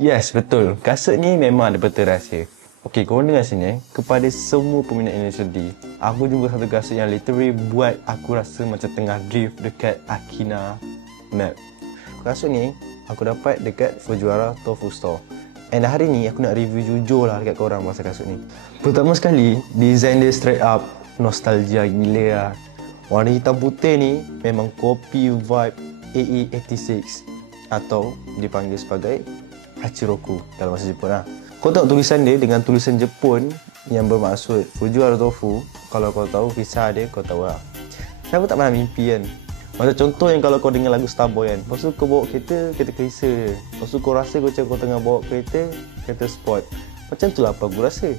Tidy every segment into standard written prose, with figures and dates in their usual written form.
Yes, betul. Kasut ni memang ada peta rahsia. Okey, korang dengar sini kepada semua peminat Indonesia D. Aku jumpa satu kasut yang literally buat aku rasa macam tengah drift dekat Akina map. Kasut ni aku dapat dekat Fujiwara Tofu Store. And hari ni aku nak review jujur lah dekat korang pasal kasut ni. Pertama sekali, design dia straight up nostalgia gila lah. Warna hitam putih ni memang copy vibe AE86 atau dipanggil sebagai Hachiroku dalam bahasa Jepun lah. Kau tengok tulisan dia dengan tulisan Jepun yang bermaksud Fujiwara Tofu. Kalau kau tahu kisah dia, kau tahu lah. Siapa tak pernah mimpi kan? Macam contoh yang kalau kau dengar lagu Starboy kan, lepas tu kau bawa kereta kelisa je. Lepas tu kau rasa macam kau tengah bawa kereta sport. Macam tu lah apa aku rasa.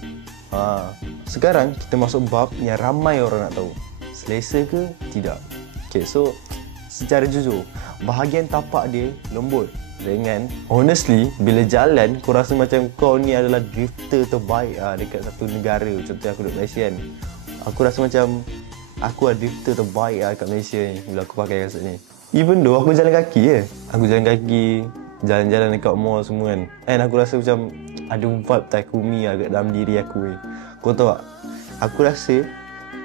Sekarang kita masuk bab yang ramai orang nak tahu. Selesa ke tidak? Okay, so secara jujur, bahagian tapak dia lembut. Dengan honestly, bila jalan kau rasa macam kau ni adalah drifter terbaik dekat satu negara. Contohnya aku duduk Malaysia kan, aku rasa macam aku adalah drifter terbaik dekat Malaysia ni bila aku pakai kasut ni. Even though aku jalan kaki je, aku jalan kaki, jalan-jalan dekat mall semua kan, and aku rasa macam ada vibe Takumi kat dalam diri aku ni. Kau tahu tak, aku rasa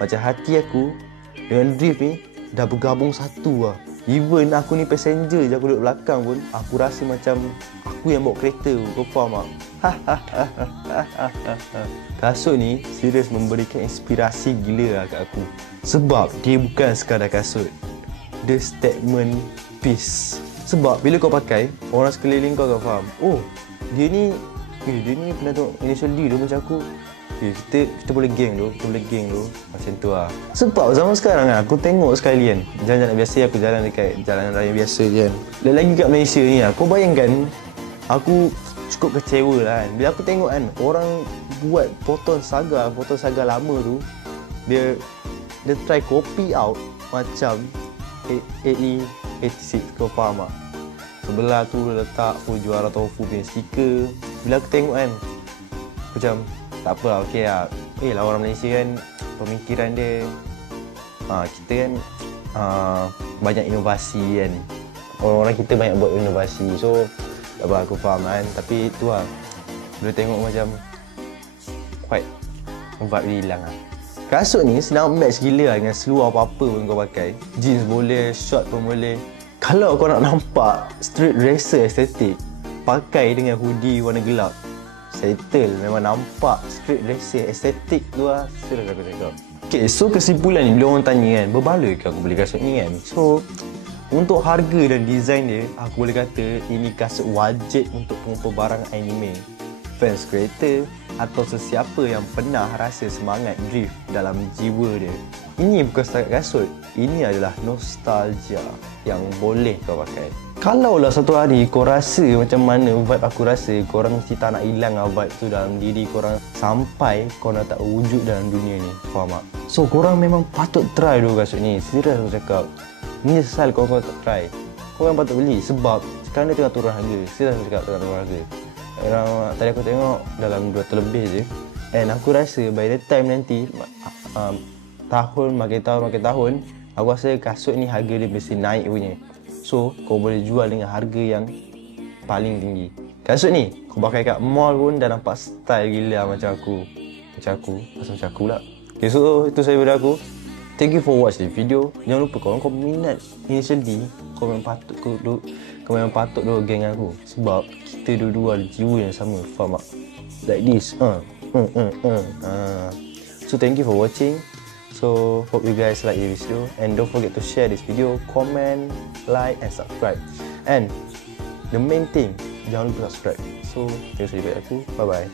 macam hati aku dengan drift ni dah bergabung satu lah. Even aku ni passenger je, aku duduk belakang pun aku rasa macam aku yang bawa kereta. Kau faham tak? Kasut ni serius memberikan inspirasi gila lah kat aku. Sebab dia bukan sekadar kasut, dia statement piece. Sebab bila kau pakai, orang sekeliling kau akan faham, oh dia ni pernah tengok Indonesia D tu macam aku. Kita boleh geng tu, macam tu lah. Sebab zaman sekarang kan, aku tengok sekali kan, jalan-jalan biasa, aku jalan dekat jalan raya biasa je kan. Lagi kat Malaysia ni lah, kau bayangkan, aku cukup kecewa lah kan. Bila aku tengok kan, orang buat foto saga lama tu, dia try copy out macam AE86, kau faham tak? Sebelah tu letak Fujiwara Tofu punya stiker. Bila aku tengok kan, macam tak apa lah, okey lah. Lah orang Malaysia kan, pemikiran dia, kita kan banyak inovasi kan. Orang-orang kita banyak buat inovasi. So, tak apa, aku faham kan. Tapi tu lah, bila tengok macam quite vibe dia hilang lah. Kasut ni senang match gila lah dengan seluar apa-apa pun kau pakai. Jeans boleh, short pun boleh. Kalau kau nak nampak street racer estetik, pakai dengan hoodie warna gelap, settle. Memang nampak street racer estetik tu lah. Serius aku cakap. Okay, so kesimpulan ni, bila orang tanya kan, berbaloi ke aku beli kasut ni kan? So, untuk harga dan design dia, aku boleh kata ini kasut wajib untuk pengumpul barang anime, fans creator atau sesiapa yang pernah rasa semangat drift dalam jiwa dia. Ini bukan setakat kasut, ini adalah nostalgia yang boleh kau pakai. Kalaulah satu hari kau rasa macam mana vibe aku rasa, korang mesti tak nak hilang vibe tu dalam diri korang sampai kau nak tak wujud dalam dunia ni. Faham tak? So korang memang patut try dulu kasut ni. Serius aku cakap, menyesal kau tak try. Kau yang patut beli sebab sekarang dia tengah turun harga. Serius aku cakap tengah turun harga. Tadi aku tengok dalam 200 lebih je. And aku rasa by the time nanti tahun makin tahun, aku rasa kasut ni harga dia mesti naik punya. So, kau boleh jual dengan harga yang paling tinggi. Kasut ni, kau pakai kat mall pun dah nampak style gila macam aku. Macam aku lah. Okay, so itu saya daripada aku. Thank you for watch this video. Jangan lupa kau minat Indonesia D, kau memang patut duduk geng aku. Sebab kita dua-dua ada jiwa yang sama. Faham tak? Like this. So, thank you for watching. So, hope you guys like this video, and don't forget to share this video, comment, like and subscribe. And the main thing, jangan lupa subscribe. So, thanks for aku. Bye bye.